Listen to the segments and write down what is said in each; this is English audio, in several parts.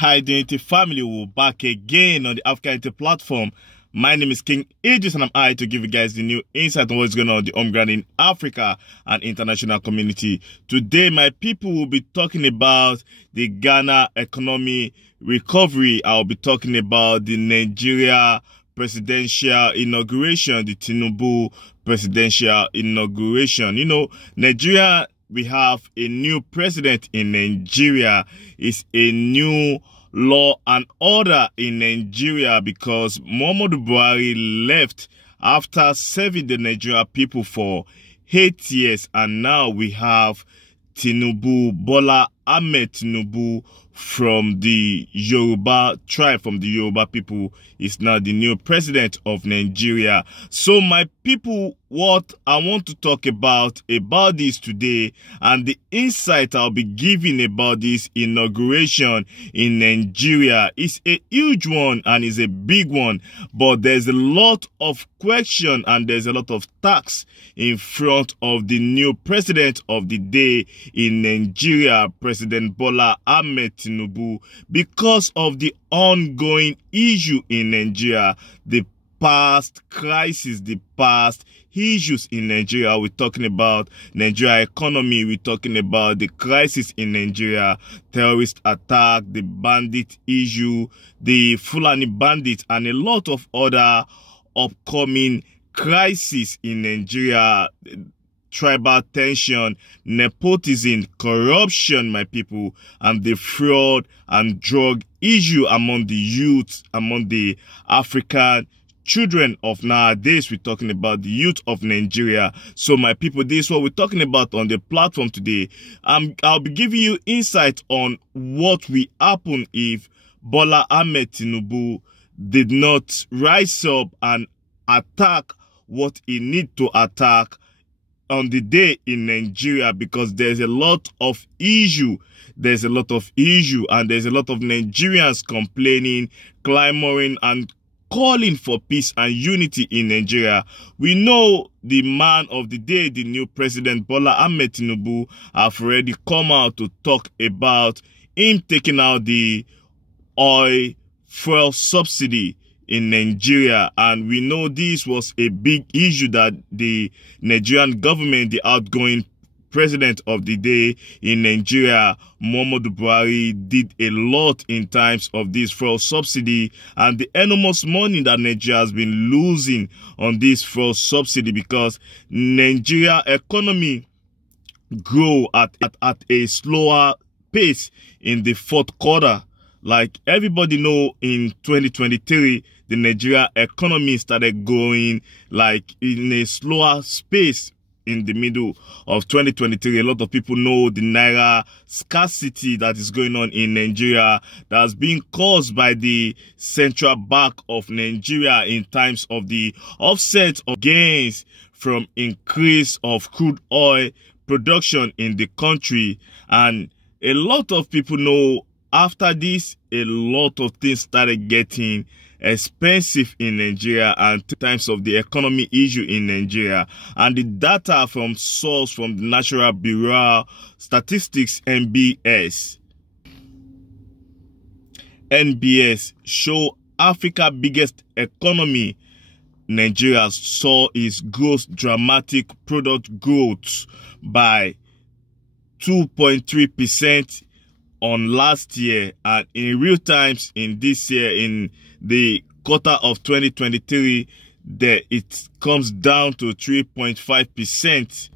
Hi, the Unity family. We're back again on the AfricaUnity platform. My name is KingIdris and I'm here to give you guys the new insight on what's going on the home ground in Africa and international community. Today, my people will be talking about the Ghana economy recovery. I'll be talking about the Nigeria presidential inauguration, the Tinubu presidential inauguration. You know, Nigeria, we have a new president in Nigeria. It's a new law and order in Nigeria because Muhammadu Buhari left after serving the Nigerian people for 8 years, and now we have Tinubu, Bola Ahmed Tinubu, from the Yoruba tribe, from the Yoruba people, is now the new president of Nigeria. So my people, what I want to talk about this today and the insight I'll be giving about this inauguration in Nigeria is a huge one and is a big one, but there's a lot of question and there's a lot of tax in front of the new president of the day in Nigeria, President Bola Ahmed Tinubu, because of the ongoing issue in Nigeria, the past crisis, the past issues in Nigeria. We're talking about Nigeria economy, we're talking about the crisis in Nigeria, terrorist attack, the bandit issue, the Fulani bandits, and a lot of other upcoming crises in Nigeria. Tribal tension, nepotism, corruption, my people, and the fraud and drug issue among the youth, among the African children of nowadays. We're talking about the youth of Nigeria. So my people, this is what we're talking about on the platform today. I'll be giving you insight on what will happen if Bola Ahmed Tinubu did not rise up and attack what he need to attack on the day in Nigeria, because there's a lot of issue. There's a lot of issue and there's a lot of Nigerians complaining, clamoring and calling for peace and unity in Nigeria. We know the man of the day, the new president Bola Ahmed Tinubu, have already come out to talk about him taking out the oil fuel subsidy in Nigeria, and we know this was a big issue that the Nigerian government, the outgoing president of the day in Nigeria, Muhammadu Buhari, did a lot in times of this fuel subsidy and the enormous money that Nigeria has been losing on this fuel subsidy, because Nigeria economy grow at a slower pace in the fourth quarter. Like everybody know, in 2023, the Nigeria economy started going like in a slower space in the middle of 2023. A lot of people know the Naira scarcity that is going on in Nigeria, that has been caused by the central bank of Nigeria in times of the offset of gains from increase of crude oil production in the country. And a lot of people know after this, a lot of things started getting expensive in Nigeria and times of the economy issue in Nigeria. And the data from source from the National Bureau Statistics, NBS show Africa's biggest economy, Nigeria, saw its gross dramatic product growth by 2.3% on last year, and in real times in this year, in the quarter of 2023, it comes down to 3.5%.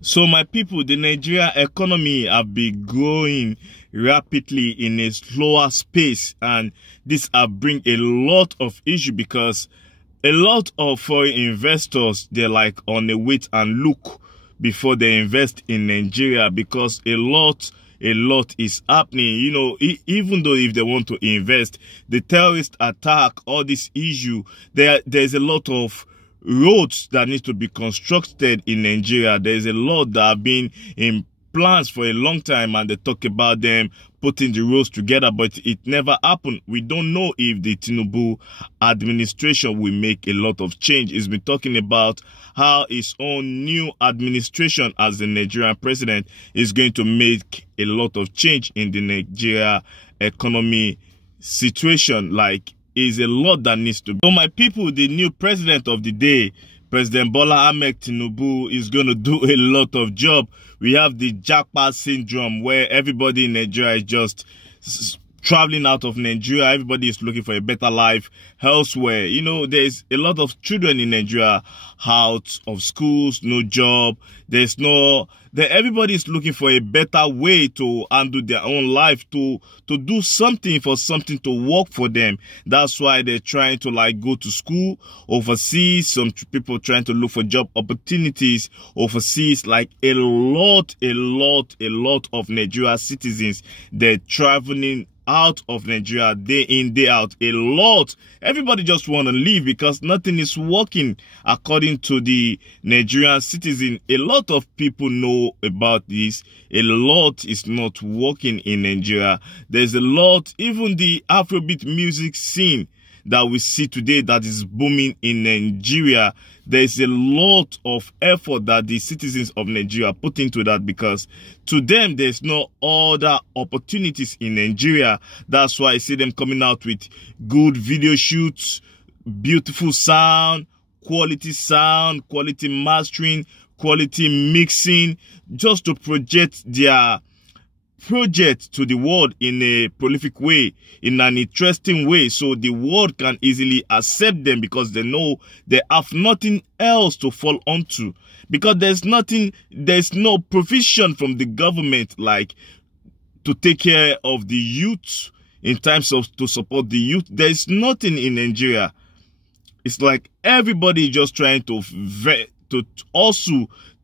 So my people, the Nigeria economy have been growing rapidly in a slower space, and this have bring a lot of issue because a lot of foreign investors, they're like on a wait and look before they invest in Nigeria, because a lot is happening. You know, even though if they want to invest, the terrorist attack, all this issue, there's a lot of roads that need to be constructed in Nigeria. There's a lot that have been in plans for a long time, and they talk about them putting the roads together, but it never happened. We don't know if the Tinubu administration will make a lot of change. He's been talking about how his own new administration as the Nigerian president is going to make a lot of change in the Nigeria economy situation. Like, is a lot that needs to be. So my people, the new president of the day, President Bola Ahmed Tinubu, is going to do a lot of job. We have the Jackpot syndrome, where everybody in Nigeria is just traveling out of Nigeria. Everybody is looking for a better life elsewhere. You know, there's a lot of children in Nigeria out of schools, no job. Everybody is looking for a better way to handle their own life, to do something to work for them. That's why they're trying to like go to school overseas. Some people trying to look for job opportunities overseas. Like a lot of Nigeria citizens, they're traveling out of Nigeria day in, day out. A lot. Everybody just want to leave because nothing is working according to the Nigerian citizen. A lot of people know about this. A lot is not working in Nigeria. There's a lot, even the Afrobeat music scene that we see today that is booming in Nigeria. There's a lot of effort that the citizens of Nigeria put into that, because to them, there's no other opportunities in Nigeria. That's why I see them coming out with good video shoots, beautiful sound, quality mastering, quality mixing, just to project their project to the world in a prolific way, in an interesting way, so the world can easily accept them, because they know they have nothing else to fall onto, because there's no provision from the government like to take care of the youth in terms of to support the youth. There's nothing in Nigeria. It's like everybody just trying to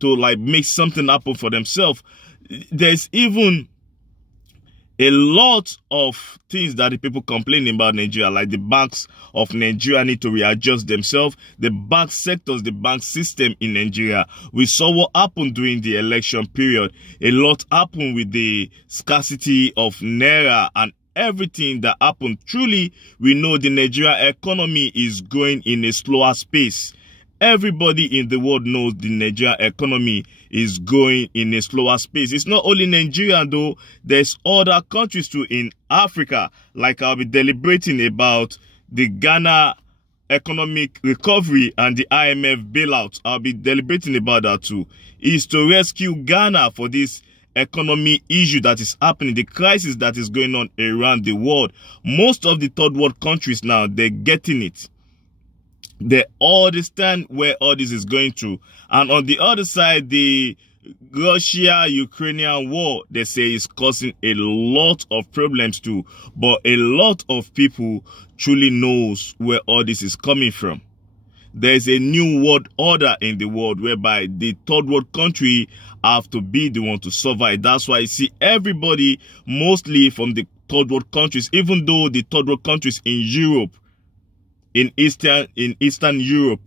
like make something happen for themselves. There's even a lot of things that the people complaining about Nigeria, like the banks of Nigeria need to readjust themselves. The bank sectors, the bank system in Nigeria. We saw what happened during the election period. A lot happened with the scarcity of Naira and everything that happened. Truly, we know the Nigeria economy is going in a slower pace. Everybody in the world knows the Nigeria economy is going in a slower pace. It's not only Nigeria though, there's other countries too in Africa. Like I'll be deliberating about the Ghana economic recovery and the IMF bailout. I'll be deliberating about that too. Is to rescue Ghana for this economy issue that is happening, the crisis that is going on around the world. Most of the third world countries now, they're getting it. They understand where all this is going to. And on the other side, the Russia-Ukrainian war, they say, is causing a lot of problems too. But a lot of people truly knows where all this is coming from. There's a new world order in the world whereby the third world country have to be the one to survive. That's why I see everybody mostly from the third world countries, even though the third world countries in Europe, in Eastern Europe,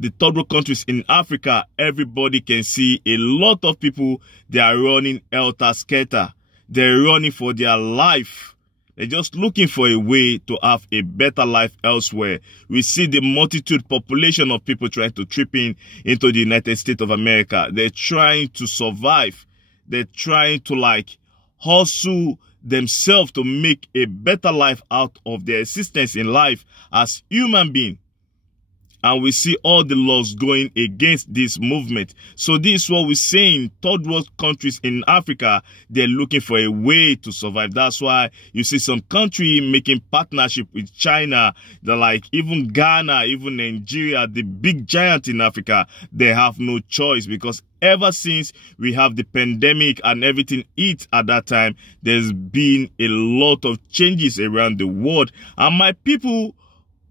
the third world countries in Africa, everybody can see a lot of people, they are running helter-skelter. They're running for their life. They're just looking for a way to have a better life elsewhere. We see the multitude population of people trying to trip into the United States of America. They're trying to survive. They're trying to like hustle themselves to make a better life out of their existence in life as human beings. And we see all the laws going against this movement. So this is what we're saying. Third world countries in Africa, they're looking for a way to survive. That's why you see some country making partnership with China. They're like even Ghana, even Nigeria, the big giant in Africa, they have no choice, because ever since we have the pandemic and everything hit at that time, there's been a lot of changes around the world. And my people,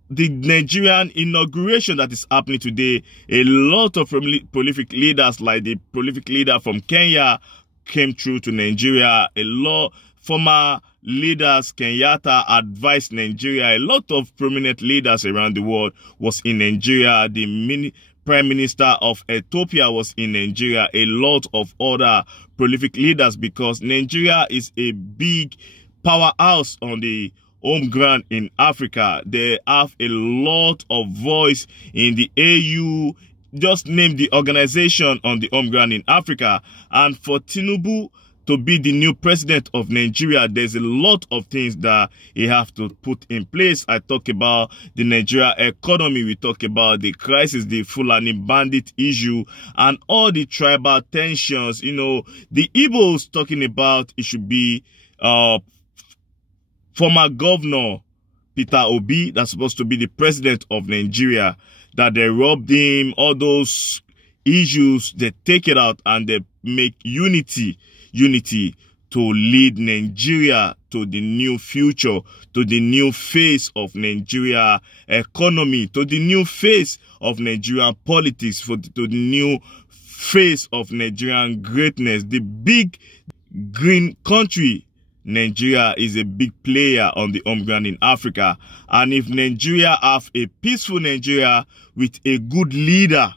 the Nigerian inauguration that is happening today, a lot of prolific leaders, like the prolific leader from Kenya, came through to Nigeria. A lot former leaders, Kenyatta, advised Nigeria. A lot of prominent leaders around the world was in Nigeria. The Prime Minister of Ethiopia was in Nigeria. A lot of other prolific leaders, because Nigeria is a big powerhouse on the home ground in Africa. They have a lot of voice in the AU. Just name the organization on the home ground in Africa. And for Tinubu to be the new president of Nigeria, there's a lot of things that he have to put in place. I talk about the Nigeria economy. We talk about the crisis, the Fulani bandit issue, and all the tribal tensions. You know, the Igbos talking about it should be former governor Peter Obi that's supposed to be the president of Nigeria, that they robbed him, all those issues, they take it out and they make unity to lead Nigeria to the new future, to the new face of Nigeria economy, to the new face of Nigerian politics, to the new face of Nigerian greatness. The big green country, Nigeria, is a big player on the home ground in Africa. And if Nigeria have a peaceful Nigeria with a good leader,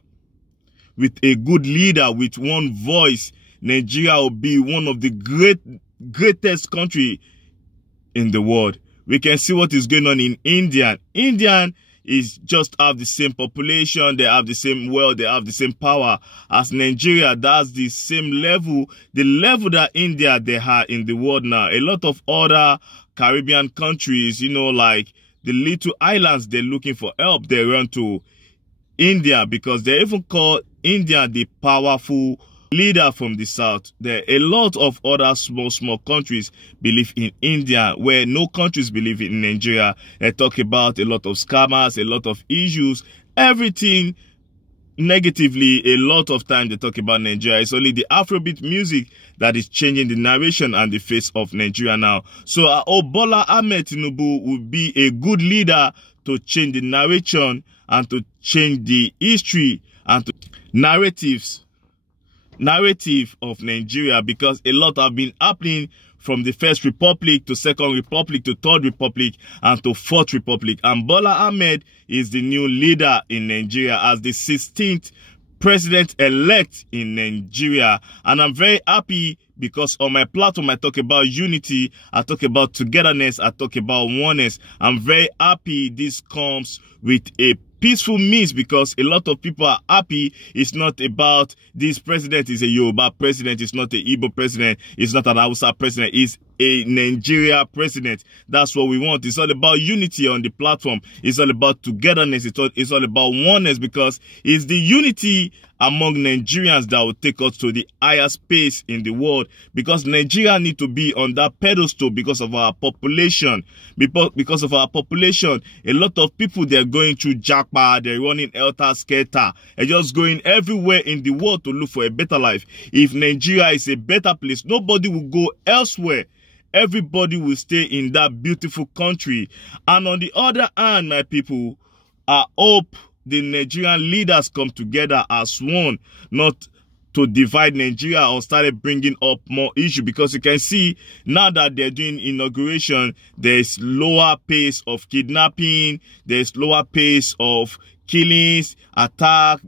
with one voice, Nigeria will be one of the greatest country in the world. We can see what is going on in India. Indian is just have the same population, they have the same wealth, they have the same power as Nigeria. That's the same level, the level that India they have in the world now. A lot of other Caribbean countries, you know, like the little islands, they're looking for help. They run to India because they even call India the powerful leader from the south. There are a lot of other small countries believe in India, where no countries believe in Nigeria. They talk about a lot of scammers, a lot of issues, everything negatively. A lot of time they talk about Nigeria. It's only the Afrobeat music that is changing the narration and the face of Nigeria now. So Bola Ahmed Tinubu will be a good leader to change the narration and to change the history and to narrative of Nigeria, because a lot have been happening from the First Republic to Second Republic to Third Republic and to Fourth Republic. And Bola Ahmed is the new leader in Nigeria as the 16th president-elect in Nigeria. And I'm very happy because on my platform I talk about unity, I talk about togetherness, I talk about oneness. I'm very happy this comes with a peaceful means, because a lot of people are happy. It's not about this president is a Yoruba president, it's not a Igbo president, it's not an Hausa president, it's a Nigeria president. That's what we want. It's all about unity on the platform. It's all about togetherness. It's all about oneness, because it's the unity among Nigerians that will take us to the higher space in the world, because Nigeria need to be on that pedestal because of our population. Because of our population, a lot of people, they're going through jackpot, they're running helter-skelter, they're just going everywhere in the world to look for a better life. If Nigeria is a better place, nobody will go elsewhere. Everybody will stay in that beautiful country. And on the other hand, my people, I hope the Nigerian leaders come together as one, not to divide Nigeria or started bringing up more issues, because you can see now that they're doing inauguration, there's lower pace of kidnapping, there's lower pace of killings, attack,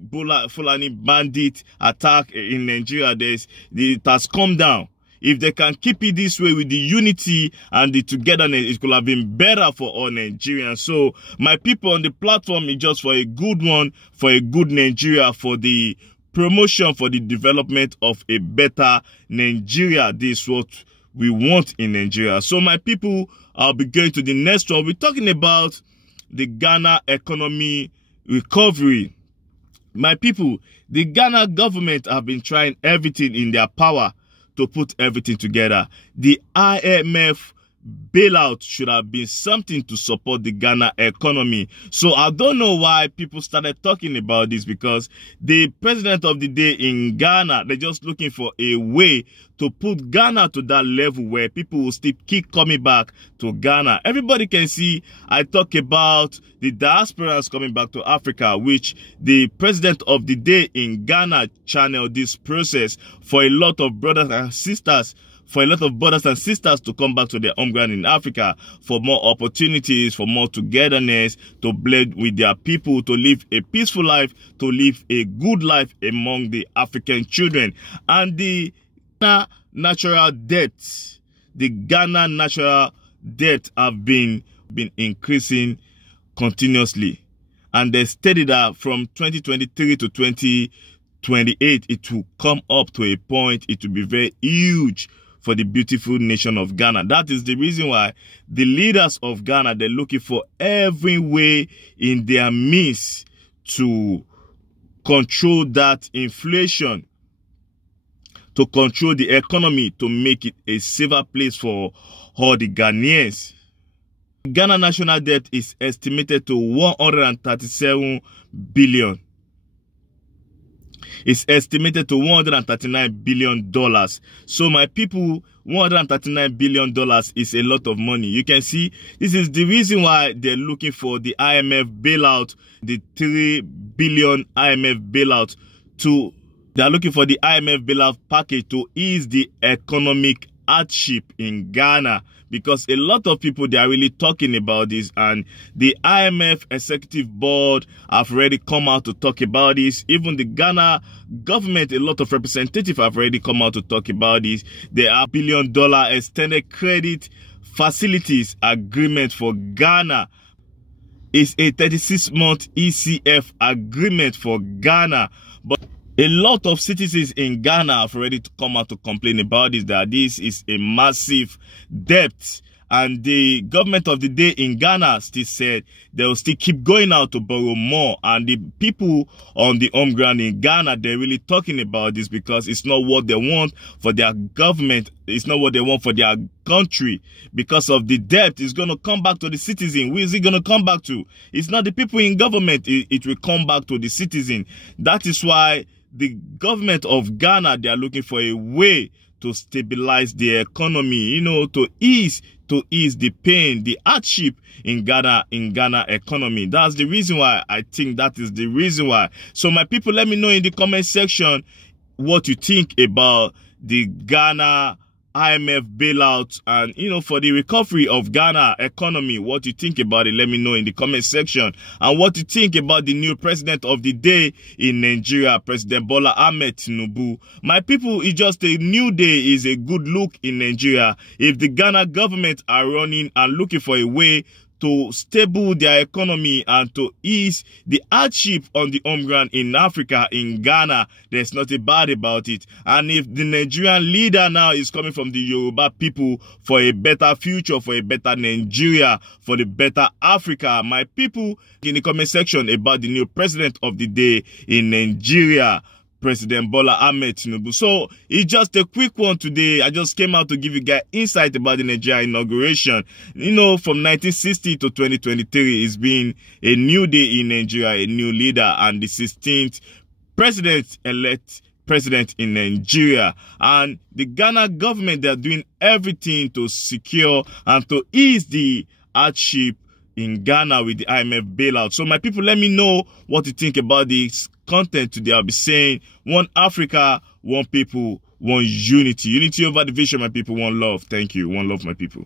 Fulani bandit attack in Nigeria. It has come down. If they can keep it this way with the unity and the togetherness, it could have been better for all Nigerians. So my people on the platform is just for a good one, for a good Nigeria, for the promotion, for the development of a better Nigeria. This is what we want in Nigeria. So my people, I'll be going to the next one. We're talking about the Ghana economy recovery. My people, the Ghana government have been trying everything in their power to put everything together. The IMF bailout should have been something to support the Ghana economy. So I don't know why people started talking about this, because the president of the day in Ghana, they're just looking for a way to put Ghana to that level where people will still keep coming back to Ghana. Everybody can see I talk about the diasporas coming back to Africa, which the president of the day in Ghana channeled this process for a lot of brothers and sisters, to come back to their home ground in Africa, for more opportunities, for more togetherness, to blend with their people, to live a peaceful life, to live a good life among the African children. And the Ghana natural debt have been increasing continuously. And they stated that from 2023 to 2028, it will come up to a point, it will be very huge for the beautiful nation of Ghana. That is the reason why the leaders of Ghana, they're looking for every way in their means to control that inflation, to control the economy, to make it a safer place for all the Ghanaians. Ghana national debt is estimated to 137 billion. It's estimated to $139 billion. So my people, $139 billion is a lot of money. You can see this is the reason why they're looking for the IMF bailout, the $3 billion IMF bailout they're looking for the IMF bailout package to ease the economic hardship in Ghana, because a lot of people, they are really talking about this, and the IMF executive board have already come out to talk about this. Even the Ghana government, a lot of representatives have already come out to talk about this. There are $1 billion extended credit facilities agreement for Ghana. It's a 36-month ECF agreement for Ghana, but a lot of citizens in Ghana have already come out to complain about this, that this is a massive debt. And the government of the day in Ghana still said they will still keep going out to borrow more. And the people on the home ground in Ghana, they're really talking about this, because it's not what they want for their government. It's not what they want for their country. Because of the debt, it's going to come back to the citizen. Who is it going to come back to? It's not the people in government. It will come back to the citizen. That is why the government of Ghana, they are looking for a way to stabilize the economy, you know, to ease the pain, the hardship in Ghana economy. That's the reason why I think that is the reason why. So my people, let me know in the comment section what you think about the Ghana IMF bailout, and you know, for the recovery of Ghana economy, what you think about it. Let me know in the comment section. And what you think about the new president of the day in Nigeria, President Bola Ahmed Tinubu. My people, it's just a new day, is a good look in Nigeria. If the Ghana government are running and looking for a way to stable their economy and to ease the hardship on the home ground in Africa, in Ghana, there's nothing bad about it. And if the Nigerian leader now is coming from the Yoruba people for a better future, for a better Nigeria, for the better Africa, my people, in the comment section about the new president of the day in Nigeria, President Bola Ahmed Tinubu. So it's just a quick one today. I just came out to give you guys insight about the Nigeria inauguration. You know, from 1960 to 2023, it's been a new day in Nigeria, a new leader, and the 16th president-elect president in Nigeria. And the Ghana government, they're doing everything to secure and to ease the hardship in Ghana with the IMF bailout. So my people, let me know what you think about this content today. I'll be saying one Africa, one people, one unity. Unity over division, my people. One love. Thank you. One love, my people.